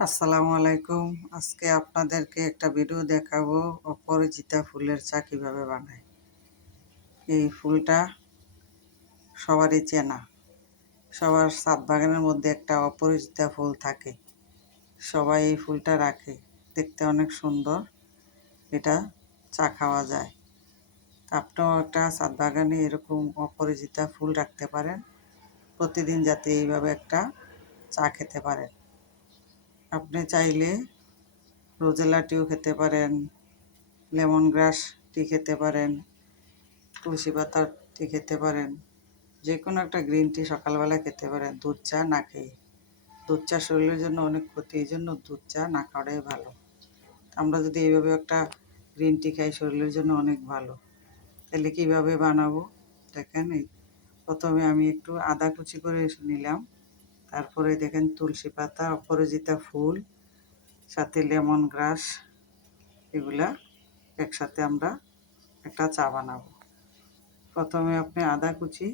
আসসালামু আলাইকুম। আজকে আপনাদেরকে একটা ভিডিও দেখাবো অপরাজিতা ফুলের চা কিভাবে বানায়। এই ফুলটা সবারই চেনা। সবার ছাদ বাগানের মধ্যে একটা অপরাজিতা ফুল থাকে। সবাই এই ফুলটা রাখে। দেখতে অনেক সুন্দর। এটা চা খাওয়া যায়। আপনিও একটা ছাদ বাগানে এরকম অপরাজিতা ফুল রাখতে পারেন। প্রতিদিন যাতে এইভাবে একটা চা খেতে পারেন। আপনি চাইলে রোজেলা টিও খেতে পারেন, লেমন গ্রাস টি খেতে পারেন, তুলসী পাতার টি খেতে পারেন, যে কোনো একটা গ্রিন টি সকালবেলা খেতে পারেন দুধ চা না খেয়ে। দুধ চা শরীরের জন্য অনেক ক্ষতি, এই জন্য দুধ চা না খাওয়াটাই ভালো। আমরা যদি এইভাবে একটা গ্রিন টি খাই শরীরের জন্য অনেক ভালো। তাহলে কীভাবে বানাবো দেখেন। প্রথমে আমি একটু আদা কুচি করে নিলাম, তারপরে দেখেন তুলসী পাতা, অপরাজিতা ফুল, সাথে লেমন গ্রাস, এগুলা একসাথে আমরা একটা চা বানাবো। প্রথমে আপনি আদা কুচি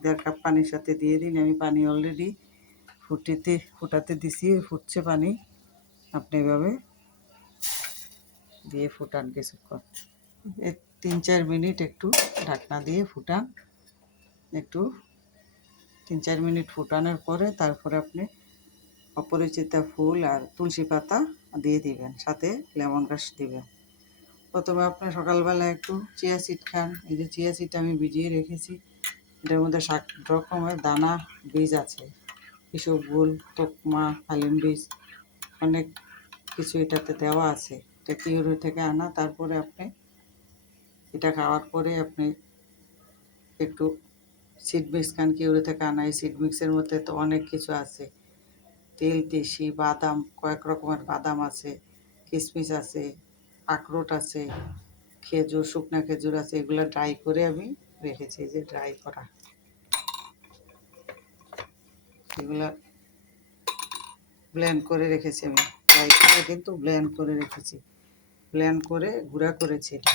1.5 কাপ পানির সাথে দিয়ে দিন। আমি পানি অলরেডি ফুটাতে দিছি, ফুটছে পানি। আপনি এভাবে দিয়ে ফুটান কিছুক্ষণ, 3-4 মিনিট একটু ঢাকনা দিয়ে ফুটান। একটু 3-4 মিনিট ফুটানোর পরে তারপরে আপনি অপরিচিতা ফুল আর তুলসী পাতা দিয়ে দিবেন, সাথে লেমন গ্রাস দিবেন। প্রথমে আপনি সকালবেলা একটু চিয়া সিড খান। এই যে চিয়া সিড আমি ভিজিয়ে রেখেছি, এটার মধ্যে 7 রকমের দানা বীজ আছে। ইসবগুল, তোকমা, হালিম বীজ, অনেক কিছু এটাতে দেওয়া আছে। এটা কিউরি থেকে আনা। তারপরে আপনি এটা খাওয়ার পরে আপনি একটু সিড মিক্স খান, কিউরি থেকে আনা। এই সিড মিক্সের মধ্যে তো অনেক কিছু আছে, তেল, তিসি, বাদাম, কয়েক রকমের বাদাম আছে, কিশমিশ আছে, আখরোট আছে, খেজুর, শুকনা খেজুর আছে। এগুলো ড্রাই করে আমি রেখেছি, যে ড্রাই করা এগুলা ব্লেন্ড করে রেখেছি আমি। ড্রাই করে কিন্তু ব্লেন্ড করে রেখেছি, ব্লেন্ড করে গুঁড়া করেছি এটা।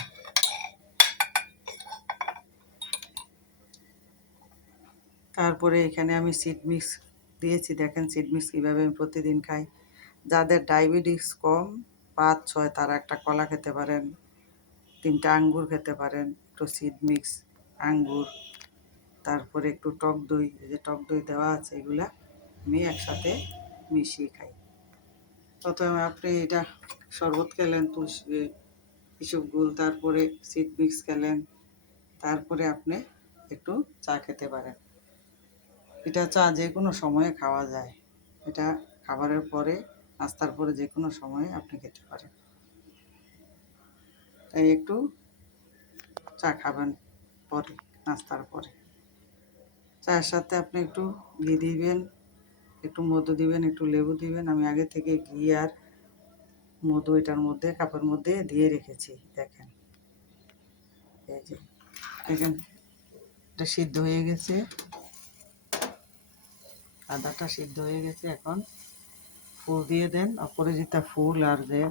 তারপরে এখানে আমি সিড মিক্স দিয়েছি। দেখেন সিড মিক্স কীভাবে আমি প্রতিদিন খাই। যাদের ডায়াবেটিস কম 5-6 তারা একটা কলা খেতে পারেন, 3টা আঙ্গুর খেতে পারেন, একটু সিড মিক্স, আঙ্গুর, তারপরে একটু টক দই, এই যে টক দই দেওয়া আছে, এগুলা আমি একসাথে মিশিয়ে খাই। প্রথমে আপনি এটা শরবত খেলেন, তুলসী ইসবগুল, তারপরে সিড মিক্স খেলেন, তারপরে আপনি একটু চা খেতে পারেন। এটা চা যে কোনো সময়ে খাওয়া যায়। এটা খাবারের পরে, নাস্তার পরে যে কোনো সময়ে আপনি খেতে পারেন। তাই একটু চা খাবেন পরে, নাস্তার পরে। চায়ের সাথে আপনি একটু ঘি দিবেন, একটু মধু দিবেন, একটু লেবু দিবেন। আমি আগে থেকে ঘি আর মধু এটার মধ্যে কাপের মধ্যে দিয়ে রেখেছি। দেখেন, এই যে দেখেন এটা সিদ্ধ হয়ে গেছে, আদাটা সিদ্ধ হয়ে গেছে। এখন ফুল দিয়ে দেন, অপরাজিতা ফুল আর যে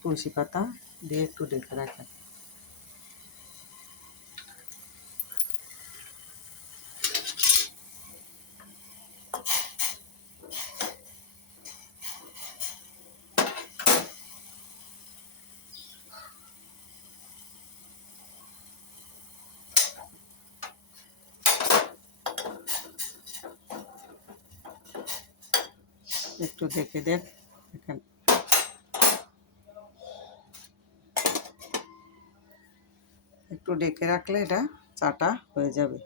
তুলসী পাতা দিয়ে একটু ঢেকে রাখেন। একটু ঢেকে দেন। দেখেন একটু ঢেকে রাখলে এটা চাটা হয়ে যাবে।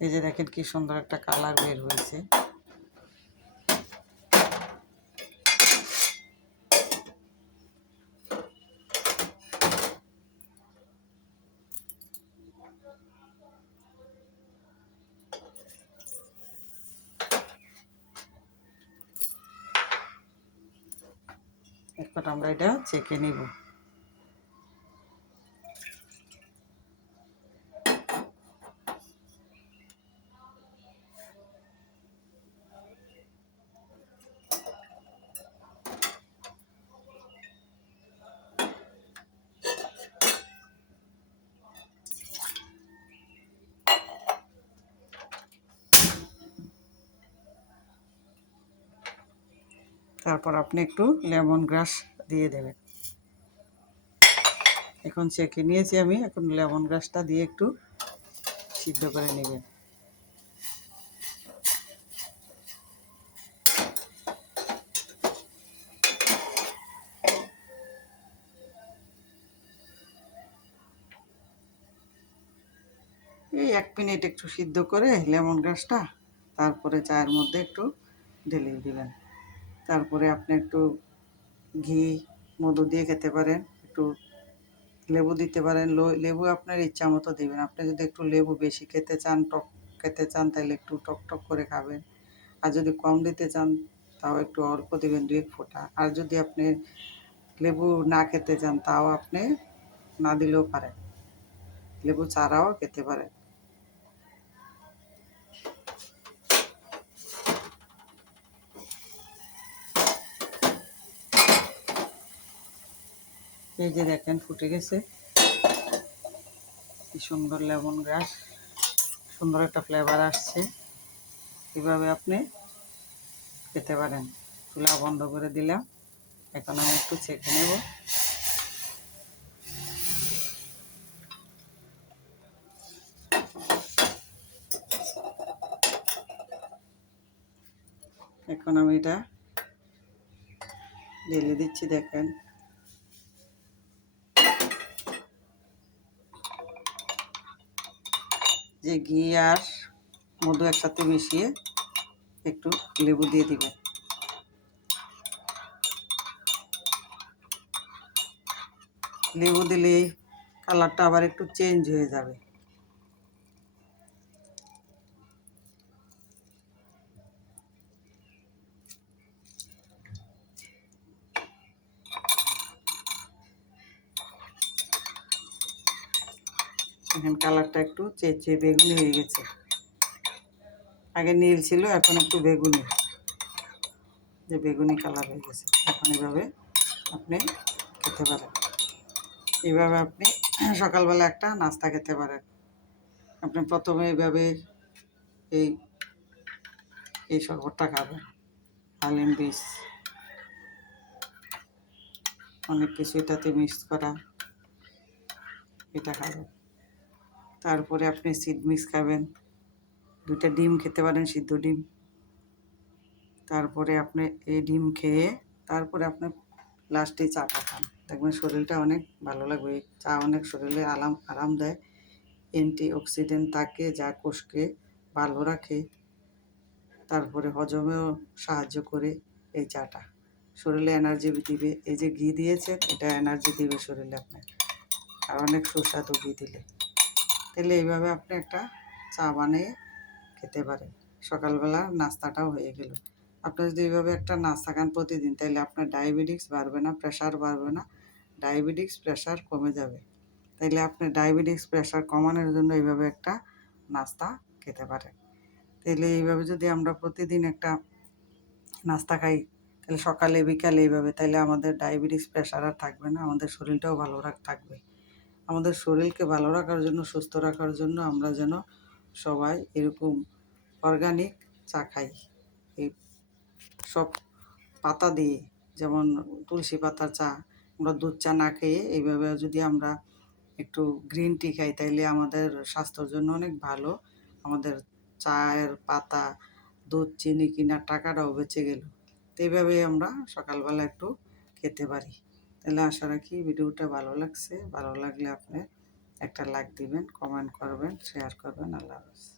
এই যে দেখেন কি সুন্দর একটা কালার বের হয়েছে। এখন আমরা এটা ছেঁকে নিব। তারপর আপনি একটু লেমন গ্রাস দিয়ে দেবেন। এখন ছেঁকে নিয়েছি আমি, এখন লেমন গ্রাসটা দিয়ে একটু সিদ্ধ করে নেবেন। এই 1 মিনিট একটু সিদ্ধ করে লেমন গ্রাসটা তারপরে চায়ের মধ্যে একটু ঢেলে দিবেন। তারপরে আপনি একটু ঘি মধু দিয়ে খেতে পারেন, একটু লেবু দিতে পারেন। লেবু আপনার ইচ্ছা মতো দেবেন। আপনি যদি একটু লেবু বেশি খেতে চান, টক খেতে চান, তাহলে একটু টক টক করে খাবেন। আর যদি কম দিতে চান তাও একটু অল্প দেবেন, 2-1 ফোঁটা। আর যদি আপনি লেবু না খেতে চান তাও আপনি না দিলেও পারেন, লেবু ছাড়াও খেতে পারেন। এই যে দেখেন ফুটে গেছে, কি সুন্দর লেমন গ্রাস, সুন্দর একটা ফ্লেভার আসছে। এভাবে আপনি খেতে পারেন। চুলা বন্ধ করে দিলাম, এখন আমি একটু ছেঁকে নেব। এখন আমি এটা ঢেলে দিচ্ছি। দেখেন যে ঘি আর মধু একসাথে মিশিয়ে একটু লেবু দিয়ে দিবেন। লেবু দিলে কালারটা আবার একটু চেঞ্জ হয়ে যাবে। এখন কালারটা একটু চেঁচে বেগুনি হয়ে গেছে। আগে নীল ছিল, এখন একটু বেগুনি, যে বেগুনি কালার হয়ে গেছে। এখন এভাবে আপনি খেতে পারেন। এইভাবে আপনি সকালবেলা একটা নাস্তা খেতে পারেন। আপনি প্রথমে এইভাবে এই এই শরবতটা খাবেন। হালিম বীজ অনেক কিছু এটাতে মিক্স করা, এটা খাবেন। তারপরে আপনি সিড মিক্স খাবেন, 2টা ডিম খেতে পারেন, সিদ্ধ ডিম। তারপরে আপনি এই ডিম খেয়ে তারপরে আপনি লাস্টে চাটা খান, দেখবেন শরীরটা অনেক ভালো লাগবে। চা অনেক শরীরে আরাম দেয়, অ্যান্টি অক্সিডেন্ট থাকে যা কোষকে ভালো রাখে। তারপরে হজমেও সাহায্য করে এই চাটা, শরীরে এনার্জি দিবে। এই যে ঘি দিয়েছেন, এটা এনার্জি দিবে শরীরে আপনার, আর অনেক সুস্বাদু ঘি দিলে। তাহলে এইভাবে আপনি একটা চা বানিয়ে খেতে পারেন। সকালবেলা নাস্তাটাও হয়ে গেল। আপনি যদি এইভাবে একটা নাস্তা খান প্রতিদিন, তাহলে আপনার ডায়াবেটিস বাড়বে না, প্রেশার বাড়বে না, ডায়াবেটিস প্রেশার কমে যাবে। তাইলে আপনি ডায়াবেটিস প্রেশার কমানোর জন্য এইভাবে একটা নাস্তা খেতে পারেন। তাহলে এইভাবে যদি আমরা প্রতিদিন একটা নাস্তা খাই, তাহলে সকালে বিকালে এইভাবে, তাহলে আমাদের ডায়াবেটিস প্রেশার আর থাকবে না, আমাদের শরীরটাও ভালো থাকবে। আমাদের শরীরকে ভালো রাখার জন্য, সুস্থ রাখার জন্য আমরা যেন সবাই এরকম অর্গানিক চা খাই। এই সব পাতা দিয়ে, যেমন তুলসী পাতার চা, আমরা দুধ চা না খেয়ে এইভাবে যদি আমরা একটু গ্রিন টি খাই, তাইলে আমাদের স্বাস্থ্যের জন্য অনেক ভালো। আমাদের চায়ের পাতা, দুধ, চিনি কেনার টাকাটাও বেঁচে গেল। তো এইভাবেই আমরা সকালবেলা একটু খেতে পারি। তাহলে আশা রাখি ভিডিওটা ভালো লাগছে। ভালো লাগলে আপনি একটা লাইক দিবেন, কমেন্ট করবেন, শেয়ার করবেন। আল্লাহ হাফেজ।